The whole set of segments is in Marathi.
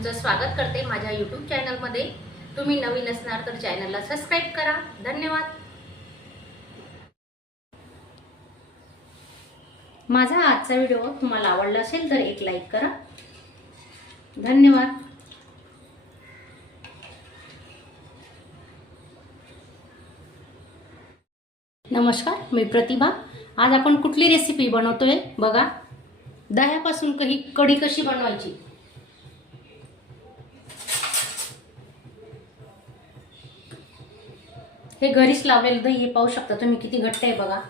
तुमचं स्वागत करते माझ्या यूट्यूब चॅनलमध्ये तुम्ही नवीन असणार तर चॅनलला सबस्क्राईब करा. धन्यवाद. माझा आजचा व्हिडिओ तुम्हाला आवडला असेल तर एक लाईक करा. धन्यवाद. नमस्कार मी प्रतिभा. आज आपण कुठली रेसिपी बनवतोय? बघा. दह्यापासून कही कढी कशी बनवायची? हे घरीच लावलेलं दही हे पाहू शकता तुम्ही किती घट्ट आहे बघा.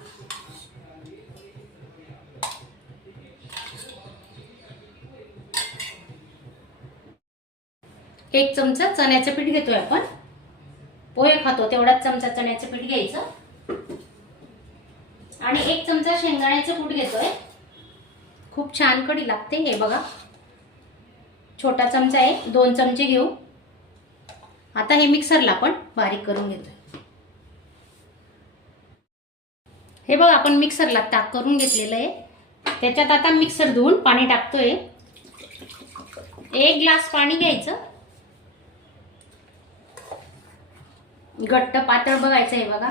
एक चमचा चण्याचं पीठ घेतोय आपण. पोहे खातो तेवढाच चमचा चण्याचं पीठ घ्यायचं. आणि एक चमचा शेंगदाण्याचं कूट घेतोय. खूप छान कडी लागते हे बघा. छोटा चमचा आहे दोन चमचे घेऊ. आता हे मिक्सरला आपण बारीक करून घेतोय. हे बघा आपण मिक्सरला ताक करून घेतलेलं आहे. त्याच्यात आता मिक्सर धुवून पाणी टाकतोय. एक ग्लास पाणी घ्यायचं. घट्ट पातळ बघायचं आहे बघा.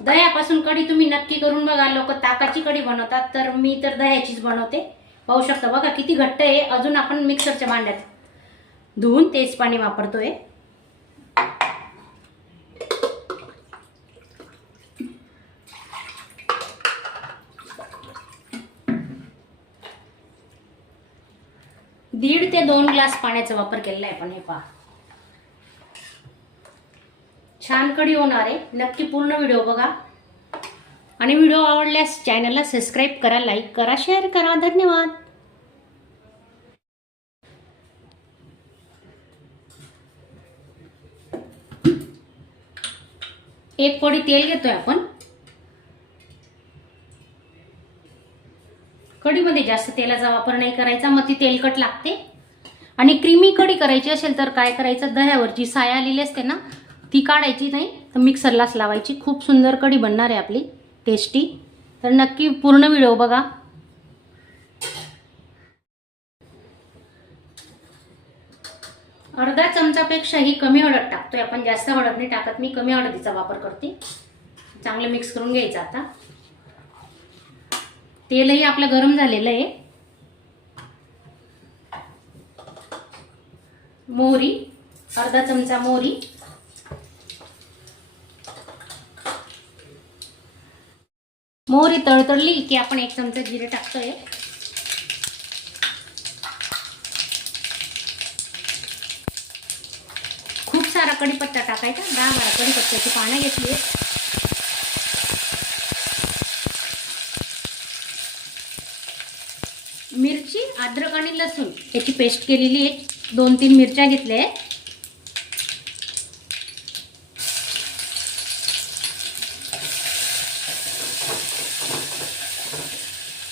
दह्यापासून कढी तुम्ही नक्की करून बघा. लोक ताकाची कढी बनवतात तर मी तर दह्याचीच बनवते. पाहू शकता बघा किती घट्ट आहे. अजून आपण मिक्सरच्या भांड्यात धुवून तेच पाणी वापरतोय. दीड ते दोन ग्लास पाण्याचा वापर केलेला आहे आपण हे पहा. छान कडी होणार आहे. नक्की पूर्ण व्हिडिओ बघा. आणि व्हिडिओ आवडल्यास चॅनलला सबस्क्राईब करा लाईक करा शेअर करा. धन्यवाद. एक पडी तेल घेतोय आपण. कढीमध्ये जास्त तेलाचा वापर नाही करायचा मग ती तेलकट लागते. आणि क्रीमी कढी करायची असेल तर काय करायचं? दह्यावरची साय आलेली असते ना ती काढायची नाही. तर मिक्सरलाच लावायची. खूप सुंदर कढी बनणार आहे आपली. टेस्टी तर नक्की पूर्ण व्हिडिओ बघा. अर्धा चमचापेक्षाही कमी हळद टाकतोय आपण. जास्त हळद नाही टाकत. मी कमी हळदीचा वापर करते. चांगलं मिक्स करून घ्यायचं आता. तेलही आपलं गरम झालेलं आहे. मोहरी अर्धा चमचा मोहरी. मोहरी तळतळली की आपण एक चमचा जिरे टाकतोय. खूप सारा कढीपत्ता टाकायचा. दहा बारा कढीपत्त्याची पानं घेतली मिरची अद्रक आणि लसूण. याची पेस्ट केलेली आहे. दोन तीन मिरच्या घेतल्या आहे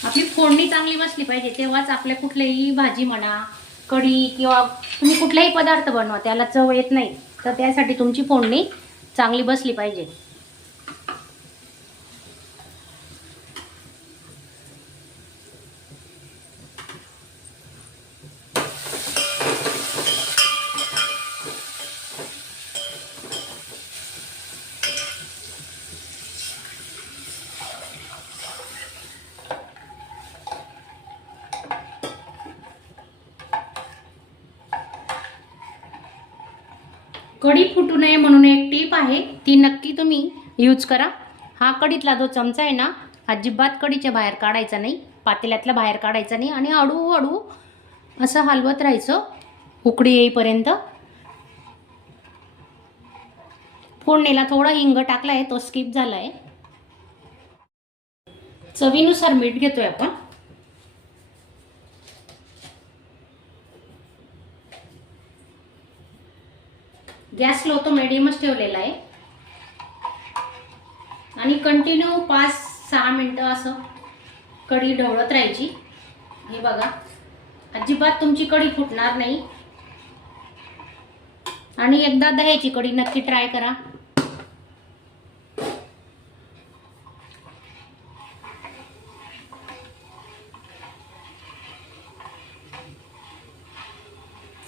आपली फोडणी चांगली बसली पाहिजे. तेव्हाच आपल्या कुठल्याही भाजी म्हणा कढी किंवा तुम्ही कुठलाही पदार्थ बनवा त्याला चव येत नाही. तर त्यासाठी तुमची फोडणी चांगली बसली पाहिजे. कढी फुटू नये म्हणून एक टीप आहे ती नक्की तुम्ही यूज करा. हा कढीतला जो चमचा आहे ना अजिबात कढीच्या बाहेर काढायचा नाही पातेल्यातला बाहेर काढायचा नाही आणि हळूहळू असं हलवत राहायचं उकडी येईपर्यंत. फोडणीला थोडा हिंग टाकला आहे तो स्किप झाला आहे चवीनुसार मीठ घेतोय आपण. गॅस लो तो मिडियमच ठेवलेला आहे. आणि कंटिन्यू पाच सहा मिनटं असं कढी ढवळत राहायची. हे बघा. अजिबात तुमची कढी फुटणार नाही. आणि एकदा दह्याची कढी नक्की ट्राय करा.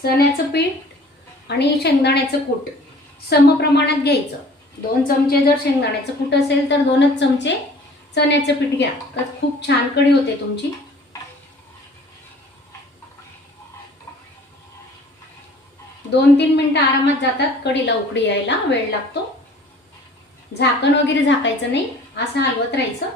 चण्याचं पीठ आणि शेंगदाण्याचं कूट. समप्रमाणात घ्यायचं. दोन चमचे जर शेंगदाण्याचं कूट असेल तर दोनच चमचे चण्याचं पीठ घ्या. तर खूप छान कढी होते तुमची. दोन तीन मिनिटं आरामात जातात कढीला उकडी यायला वेळ लागतो. झाकण वगैरे झाकायचं नाही असं हलवत राहायचं.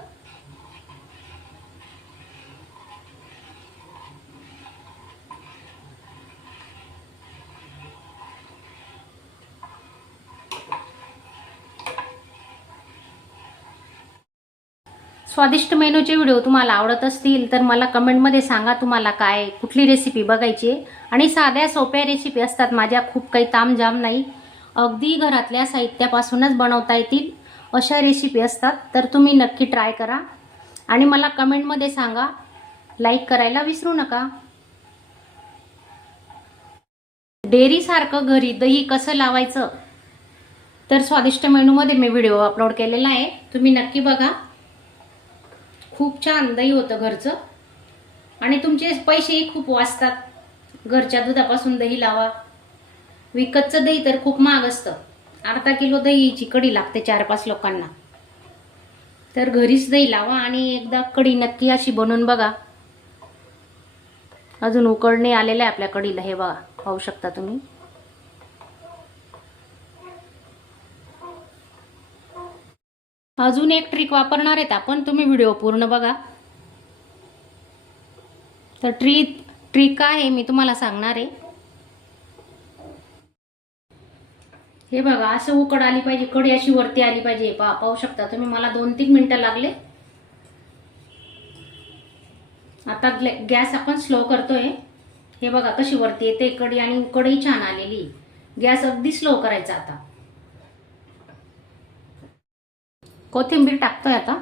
स्वादिष्ट मेनूचे व्हिडिओ तुम्हाला आवडत असतील तर मला कमेंटमध्ये सांगा तुम्हाला काय कुठली रेसिपी बघायची आहे. आणि साध्या सोप्या रेसिपी असतात माझ्या खूप काही तामजाम नाही. अगदी घरातल्या साहित्यापासूनच बनवता येतील अशा रेसिपी असतात तर तुम्ही नक्की ट्राय करा. आणि मला कमेंटमध्ये सांगा लाईक करायला विसरू नका. डेअरीसारखं घरी दही कसं लावायचं? तर स्वादिष्ट मेनूमध्ये मी व्हिडिओ अपलोड केलेला आहे तुम्ही नक्की बघा. खूप छान दही होतं घरचं. आणि तुमचे पैसेही खूप वाचतात. घरच्या दुधापासून दही लावा. विकतचं दही तर खूप महाग असतं. अर्धा किलो दहीची कढी लागते चार पाच लोकांना. तर घरीच दही लावा आणि एकदा कढी नक्की अशी बनवून बघा. अजून उकळणे आलेलं आहे आपल्या कढीला हे बघा पाहू शकता तुम्ही. अजून एक ट्रिक वापरणार आहेत आपण. तुम्ही व्हिडिओ पूर्ण बघा. तर ट्री ट्रिक काय आहे मी तुम्हाला सांगणार आहे. हे बघा असं उकड आली पाहिजे कडी अशी वरती आली पाहिजे. पा पाहू शकता तुम्ही मला दोन तीन मिनटं लागले. आता गॅस आपण स्लो करतोय. हे बघा कशी वरती येते कडी आणि उकडही छान आलेली. गॅस अगदी स्लो करायचा आता. कोथिंबीर टाकतोय आता.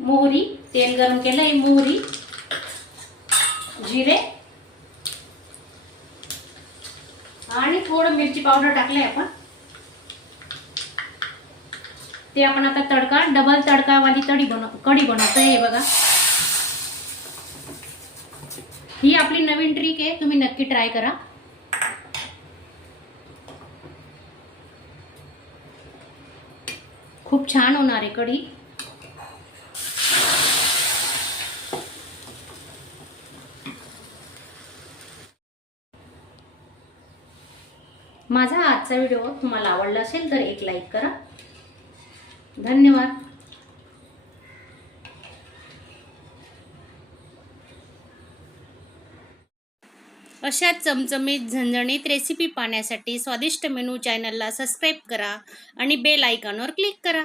मोहरी तेल गरम केलंय मोहरी जिरे आणि थोडं मिरची पावडर टाकलंय आपण. ते आपण आता तडका डबल तडकावाली तडी बनव कढी बनवतोय हे बघा. ही आपली नवीन ट्रिक आहे तुम्ही नक्की ट्राय करा. खूप छान होणार आहे कढी. माझा आजचा व्हिडिओ तुम्हाला आवडला असेल तर एक लाईक करा. धन्यवाद. अशा चमचमीत झणझणीत रेसिपी पाहण्यासाठी स्वादिष्ट मेनू चॅनलला सबस्क्राईब करा आणि बेल आयकॉनवर क्लिक करा.